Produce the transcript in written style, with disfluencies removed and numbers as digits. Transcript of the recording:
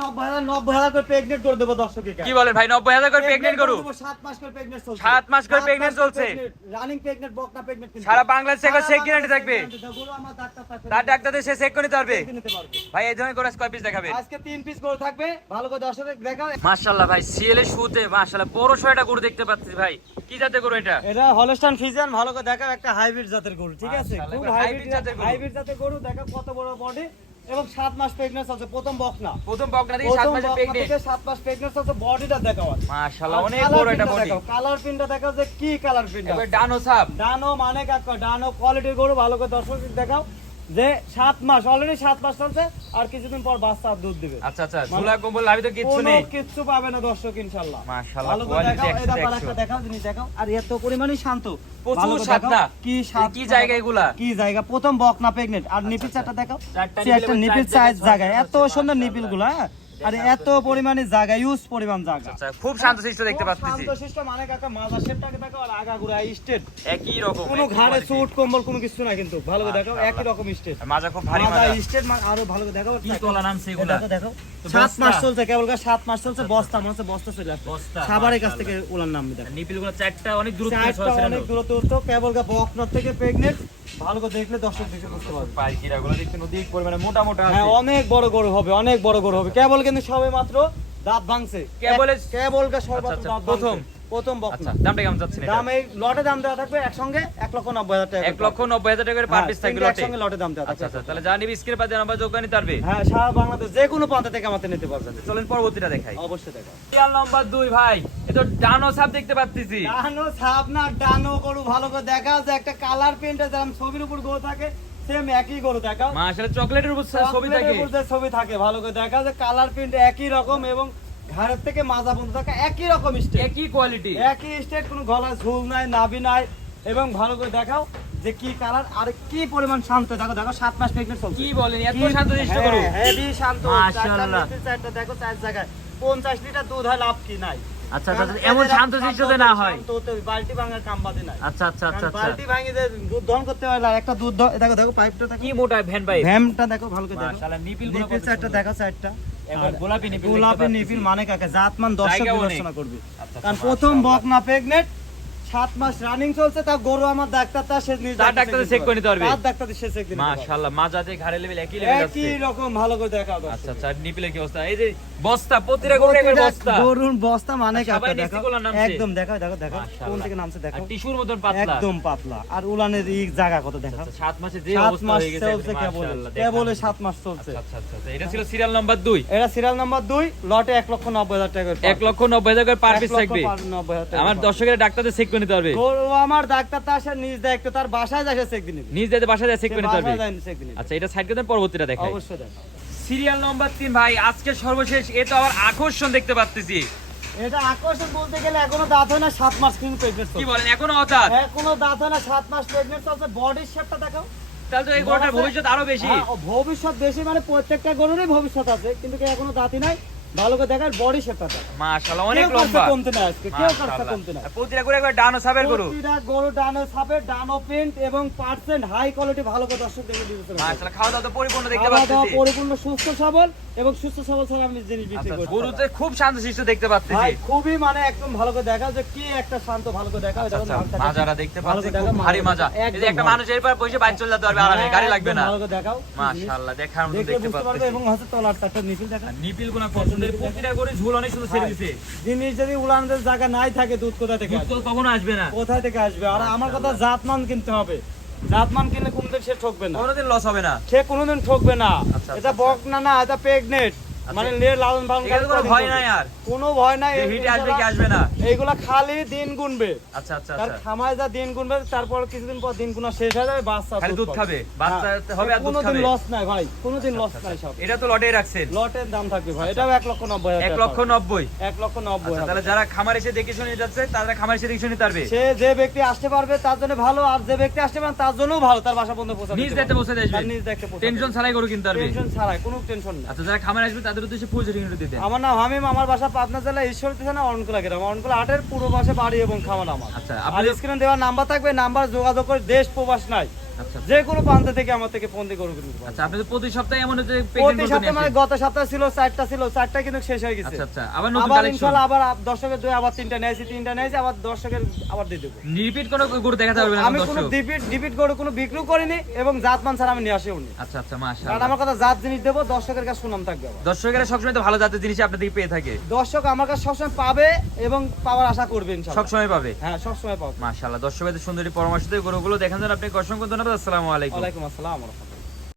90,000 করে প্রেগনেন্ট করে দেবো দর্শককে। কি বলেন ভাই 90,000 করে প্রেগনেন্ট করু? 7 মাস করে প্রেগনেন্ট চলছে। 7 মাস করে প্রেগনেন্ট চলছে। রানিং প্রেগনেন্ট বকনা প্রেগনেন্ট কিন্তু। সারা বাংলাদেশে একবার চেক গ্যারান্টি থাকবে। গরু আমার ডাক্তার থাকবে। তার ডাক্তারদের সে চেক করে নিতে পারবে। নিতে পারবে। ভাই এই ধরনের করে কয় পিস দেখাবে? আজকে 3 পিস গরু থাকবে, ভালো করে দর্শকদের দেখাও। মাশাআল্লাহ ভাই সিএল এর শুতে মাশাআল্লাহ বড় সয়টা গরু দেখতে পাচ্ছি ভাই। কি জাতের গরু এটা? এটা হলস্টাইন ফ্রিজিয়ান, ভালো করে দেখাও, একটা হাইব্রিড জাতের গরু, ঠিক আছে? মাশাআল্লাহ, খুব এবার হাইব্রিড জাতের গরু। হাইব্রিড জাতের গরু, দেখো কত বড় বডি এবং 7 মাস প্রেগন্যান্স আছে, প্রথম বকনা। প্রথম বকনা থেকে 7 মাসের প্রেগনেন্ট। 7 মাস প্রেগন্যান্স আছে, বডিটা দেখাও। মাশাআল্লাহ অনেক বড় এটা বডি। কালার প্রিন্টটা দেখাও যে কি কালার প্রিন্ট। এবার ডানো সাপ। ডানো মানে কাকা, ডানো কোয়ালিটির গরু, ভালো করে দর্শকদের দেখাও যে 7 মাস অলরেডি 7 মাস চলছে, আর কিছুদিন পর বাচ্চা দুধ দিবে। আচ্ছা আচ্ছা ঝুলা কম্বল লাভি তো কিচ্ছু নেই। কোনো কিচ্ছু পাবে না দর্শক ইনশাআল্লাহ। মাশাআল্লাহ ভালো করে দেখাও, এটা কোয়ালিটি পারাকটা দেখাও, জিনিস দেখাও, আর এত পরিমাণই শান্ত। প্রচুর ভালো করে শান্ত। দেখাও, কি শান্ত, কি জায়গা এগুলা? কি জায়গা, প্রথম বকনা প্রেগন্যান্ট। আর নিপিল চারটা দেখাও, চারটা চারটা নিপিল সাইজ জায়গা, এত সুন্দর মাশাআল্লাহ। নিপিল গুলা, আর এত পরিমাণে জায়গা, ইউজ পরিমাণ জায়গা। আচ্ছা খুব শান্তশিষ্ট দেখতে পাচ্ছি। শান্তশিষ্ট মানে কাকা, মাজা শেপটাকে দেখাও, আর আগা গুড়া স্টেট, একই রকম। কোনো একই ঘাড়ে quality। চুট কম্বল কোনো কিছু না কিন্তু, ভালো করে দেখাও, মাশাআল্লাহ। একই রকম স্টেট, আর মাজা খুব ভারী মাজা মাজা। স্টেট, আরো ভালো করে দেখাও। কি তোলা নামছে এগুলা? দেখো দেখো, তো 7 বস্তা। মাস চলছে, কেবল 7 মাস চলছে, বস্তা মনে হচ্ছে বস্তা চলে আসছে বস্তা, সাভারের কাছ থেকে মাশাআল্লাহ। উলার নাম দেখো, নিপিলগুলো চারটা অনেক দূরত্ব চারটা অনেক দূরত্ব উঠতো, কেবল বকনা থেকে প্রেগনেন্ট, ভালো করে দেখলে দর্শক দেখে বুঝতে পারবে। পাইকিরাগুলো দেখতে অধিক পরিমাণে মোটা মোটা হ্যাঁ, আছে। অনেক বড় গরু হবে, অনেক বড় গরু হবে, কেবল কিন্তু সবে মাত্র দাঁত ভাঙছে, কেবল সর্বপ্রথম আচ্ছা, দাঁত প্রথম। প্রথম আচ্ছা বকনা। দামটা কেমন যাচ্ছে এটা? দাম এই লটে দাম দেওয়া থাকবে একসঙ্গে 1,90,000 টাকা। 1,90,000 টাকা করে পার পিস থাকবে লটে। একসঙ্গে লটে দাম দেওয়া আচ্ছা থাকবে। আচ্ছা তাহলে যা নিবি স্ক্রিনে পাতে নাম্বার যোগ করে নিতে পারবে। হ্যাঁ, সারা বাংলাদেশ যে কোনো প্রান্ত থেকে আমাদের নিতে পারবেন। চলেন পরবর্তীটা দেখাই। অবশ্যই দেখো, সিরিয়াল নাম্বার 2 ভাই। এ তো ডানো সাপ দেখতে পাচ্ছি। ডানো সাপ না, ডানো গরু, ভালো করে দেখা যে একটা কালার প্রিন্টে যেরকম ছবির উপর গরু থাকে, সেম একই গরু দেখাও। মাশাআল্লাহ চকলেটের উপর ছবি থাকে। চকলেটের উপর যে ছবি থাকে, ভালো করে দেখা যে কালার প্রিন্ট একই রকম, এবং ঘাড়ের থেকে মাজা পর্যন্ত থাকে একই রকম স্টেট, একই কোয়ালিটি। একই স্টেট, কোনো গলায় ঝুল নাই, নাভি নাই, এবং ভালো করে দেখাও যে কি কালার আর কি পরিমাণ শান্ত। দেখো দেখো, 7 মাস প্রেগন্যান্ট চলছে। কি বলেন এত শান্তশিষ্ট গরু? হেভি শান্ত, মাশাআল্লাহ। চারটা দেখো, চার জায়গায় 50 লিটার দুধ হয়, লাভ কি নাই। আচ্ছা আচ্ছা এমন শান্তশিষ্ট যে না হয়। শান্ত হতে হবে, বালতি ভাঙার কাম বাদে নাই। আচ্ছা আচ্ছা আচ্ছা কারণ আচ্ছা বালতি ভাঙে যে দুধ দহন করতে হয় না, একটা দুধ দেখো দেখো, পাইপটা দেখো, কি মোটা ভ্যান ভাই। ভ্যামটা দেখো, ভালো করে দেখো, মাশাআল্লাহ নিপিলগুলো নিপিল চারটা দেখো, চারটা একবার গোলাপি নিপিল। গোলাপি নিপিল মানে কাকে জাতমান দর্শক জায়গা অনেক। বিবেচনা করবে। আচ্ছা, কারণ আচ্ছা, প্রথম মাশাআল্লাহ। বকনা প্রেগনেন্ট, 7 মাস রানিং চলছে, তা গরু আমার ডাক্তারটা সে নিজ তার ডাক্তারে check করে নিতে পারবে। তার ডাক্তারে সে চেক দিতে পারবে। মাশাআল্লাহ মাজাতে ঘাড়ে লেভেল একই লেভেল আছে। একই রকম, ভালো করে দেখাও দর্শক। আচ্ছা আচ্ছা নিপিলের কি অবস্থা? এই যে বস্তা প্রতিটা গরুর একবার বস্তা। গরুর বস্তা মানে আর সবাই কাকে দেখো, নিচে গোলার নামছে। একদম দেখো দেখো দেখো, কোন মাশাআল্লাহ। থেকে নামছে দেখো, আর টিস্যুর মতন পাতলা। একদম পাতলা, আর উলানের এই জায়গা কত দেখো, আচ্ছা 7 মাসে যে 7 অবস্থা মাস হয়ে গেছে চলছে, কেবল মাশাআল্লাহ। কেবল 7 মাস চলছে। আচ্ছা আচ্ছা আচ্ছা এটা ছিল সিরিয়াল নাম্বার 2। এটা সিরিয়াল নাম্বার 2, লটে 1,90,000 টাকা করে। 1,90,000 করে পার পিস থাকবে। 1,90,000 টাকা। আমার দর্শকেরা ডাক্তারদের চেক করে নিতে পারবে। গরু আমার ডাক্তারটা আসে নিজ দায়িত্ব, তার বাসায় যায় চেক দিনে, নিজ দায়িত্বে বাসায় চেক করে নিতে পারবে। চেক দিনে। আচ্ছা এটা সাইড করে পরবর্তীটা দেখাই। অবশ্যই দেখো, সিরিয়াল নাম্বার 3 ভাই আজকে সর্বশেষ এ তো আবার আকর্ষণ দেখতে পাচ্ছি। এটা আকর্ষণ বলতে গেলে এখনো দাঁত হয় না, 7 মাস কিন্তু প্রেগনেন্ট কি চলছে। বলেন এখনো অর্থাৎ? এখনো দাঁত হয় না, 7 মাস প্রেগনেন্ট চলছে, বডির শেপটা দেখো। তাহলে তো এই গরুটার ভবিষ্যৎ আরো বেশি। হ্যাঁ, ভবিষ্যৎ বেশি মানে প্রত্যেকটা গরুরই ভবিষ্যৎ আছে, কিন্তু কি এখনো দাঁতই নাই, ভালো করে দেখার বডি শেপটা দেখো। মাশাআল্লাহ অনেক কেউ কাছে লম্বা। কমতে না আজকে, কেউ কাছে কমতে না। মাশাআল্লাহ প্রতিটা গরু একবার ডানো সাপের গরু। প্রতিটা গরু ডানো ছাপের, ডানো প্রিন্ট এবং পার্সেন্ট হাই কোয়ালিটি, ভালো করে দর্শক দেখে দিতে মাশাআল্লাহ খাওয়া দাওয়া তো পরিপূর্ণ দেখতে খাওয়া দাওয়া পাচ্ছি। পরিপূর্ণ সুস্থ সবল, এবং সুস্থ সবল ছাড়া আমি জিনিস বিক্রি আচ্ছা করি না। গরুতে খুব শান্তশিষ্ট দেখতে পাচ্ছি। ভাই খুবই মানে একদম ভালো করে দেখা যে কি একটা শান্ত, ভালো করে দেখা আচ্ছা মাজারা দেখতে পাচ্ছি ভালো খুব করে ভারী দেখো, মাজা। এই যে একদম একটা ভালো। মানুষ এরপর বসে বাইরে চলে যেতে পারবে আরামে, গাড়ি লাগবে না। ভালো করে দেখাও, মাশাআল্লাহ দেখার মতো দেখলে দেখতে বুঝতে পারবে, পাচ্ছি। এবং হচ্ছে তলার একটা নিপিল দেখা। নিপিল গুনা পছন্দের প্রতিটা গরু ঝুল অনেক সুন্দর ছেড়ে দিছে। জিনিস যদি উলানদের জায়গা নাই থাকে, দুধ কোথা থেকে দুধ আসবে? তো কখনো আসবে না। কোথায় থেকে আসবে? আর আমার কথা, জাতমান কিনতে হবে, জাতমান কিনলে কোনদিন সে ঠকবে না, কোনোদিন লস হবে না। সে কোনোদিন ঠকবে না। আচ্ছা, এটা বকনা না, এটা প্রেগনেন্ট, মানে লের লালন পালন এখানে কোনো ভয় নাই আর। কোনো ভয় নাই। যে হিটে আসবে কি আসবে না। এইগুলা খালি দিন গুনবে, আচ্ছা আচ্ছা তার আচ্ছা খামায় যা দিন গুনবে, তারপর কিছুদিন পর দিন গুনা শেষ হয়ে যাবে, বাচ্চা খালি দুধ খাবে, বাচ্চা হবে আর দুধ কোনোদিন খাবে। লস নাই ভাই, কোনোদিন লস নাই। সব এটা তো লটে রাখছেন। লটের দাম থাকবে ভাই, এটাও 1,90,000 1,90,000। 1,90,000। আচ্ছা তাহলে যারা খামার এসে দেখে শুনে যাচ্ছে তারা খামার এসে দেখে শুনে নিতে পারবে। সে যে ব্যক্তি আসতে পারবে তার জন্য ভালো, আর যে ব্যক্তি আসতে পারবে তার জন্যও ভালো, তার বাসা পর্যন্ত পৌঁছাবে, নিজ দায়িত্বে বসে আসবে, নিজ দেখতে পৌঁছাবে, টেনশন ছাড়াই গরু কিনতে পারবে। টেনশন ছাড়াই, কোনো টেনশন নেই। আচ্ছা যারা খামার আসবে তাদের উদ্দেশ্যে ফুল রেটিং দিতে। আমার নাম হামিম, আমার বাসা পাবনা জেলা ঈশ্বরদী থানা অরণকুলা গ্রাম, অরণকুলা হাটের পূর্ব পাশে বাড়ি এবং খামার আমার। আচ্ছা আর আপনি স্ক্রিনে দেওয়া নাম্বার থাকবে, নাম্বার যোগাযোগ করে, দেশ প্রবাস নাই আচ্ছা যে কোনো প্রান্ত থেকে আমার থেকে ফোন দিয়ে গরু কিনতে পারবে। আচ্ছা, আপনি তো প্রতি সপ্তাহে এমন হচ্ছে প্রতি সপ্তাহে মানে গত সপ্তাহে ছিল 4টা ছিল, 4টা কিন্তু শেষ হয়ে গেছে। আচ্ছা আচ্ছা, আবার নতুন আবার কালেকশন ইনশাআল্লাহ আবার দর্শকের দুই আবার 3টা নিয়েছি, 3টা নিয়েছি, আবার দর্শকের আবার দিয়ে দেবো। রিপিট কোনো গরু দেখাতে পারবেন না আমি কোনো দর্শক? ডিপিট গরু কোনো বিক্রি করিনি এবং জাত মান ছাড়া আমি নিয়ে আসিও নি। আচ্ছা আচ্ছা, কারণ মাশাআল্লাহ। আমার কথা জাত জিনিস দেবো, দর্শকের কাছে সুনাম থাকবে। আবার দর্শকেরা সবসময় তো ভালো জাতের জিনিস আপনার থেকে পেয়ে থাকে, দর্শক আমার কাছে সবসময় পাবে এবং পাওয়ার আশা করবে ইনশাআল্লাহ। সবসময় পাবে। হ্যাঁ, সবসময় পাবে। মাশাআল্লাহ, দর্শকদের সুন্দরী পরামর্শ দিয়ে গরুগুলো দেখান জন্য আপনাকে অসংখ্য ধন্যবাদ। আসসালামু আলাইকুম। ওয়ালাইকুম আসসালাম ওয়া রাহমাতুল্লাহ।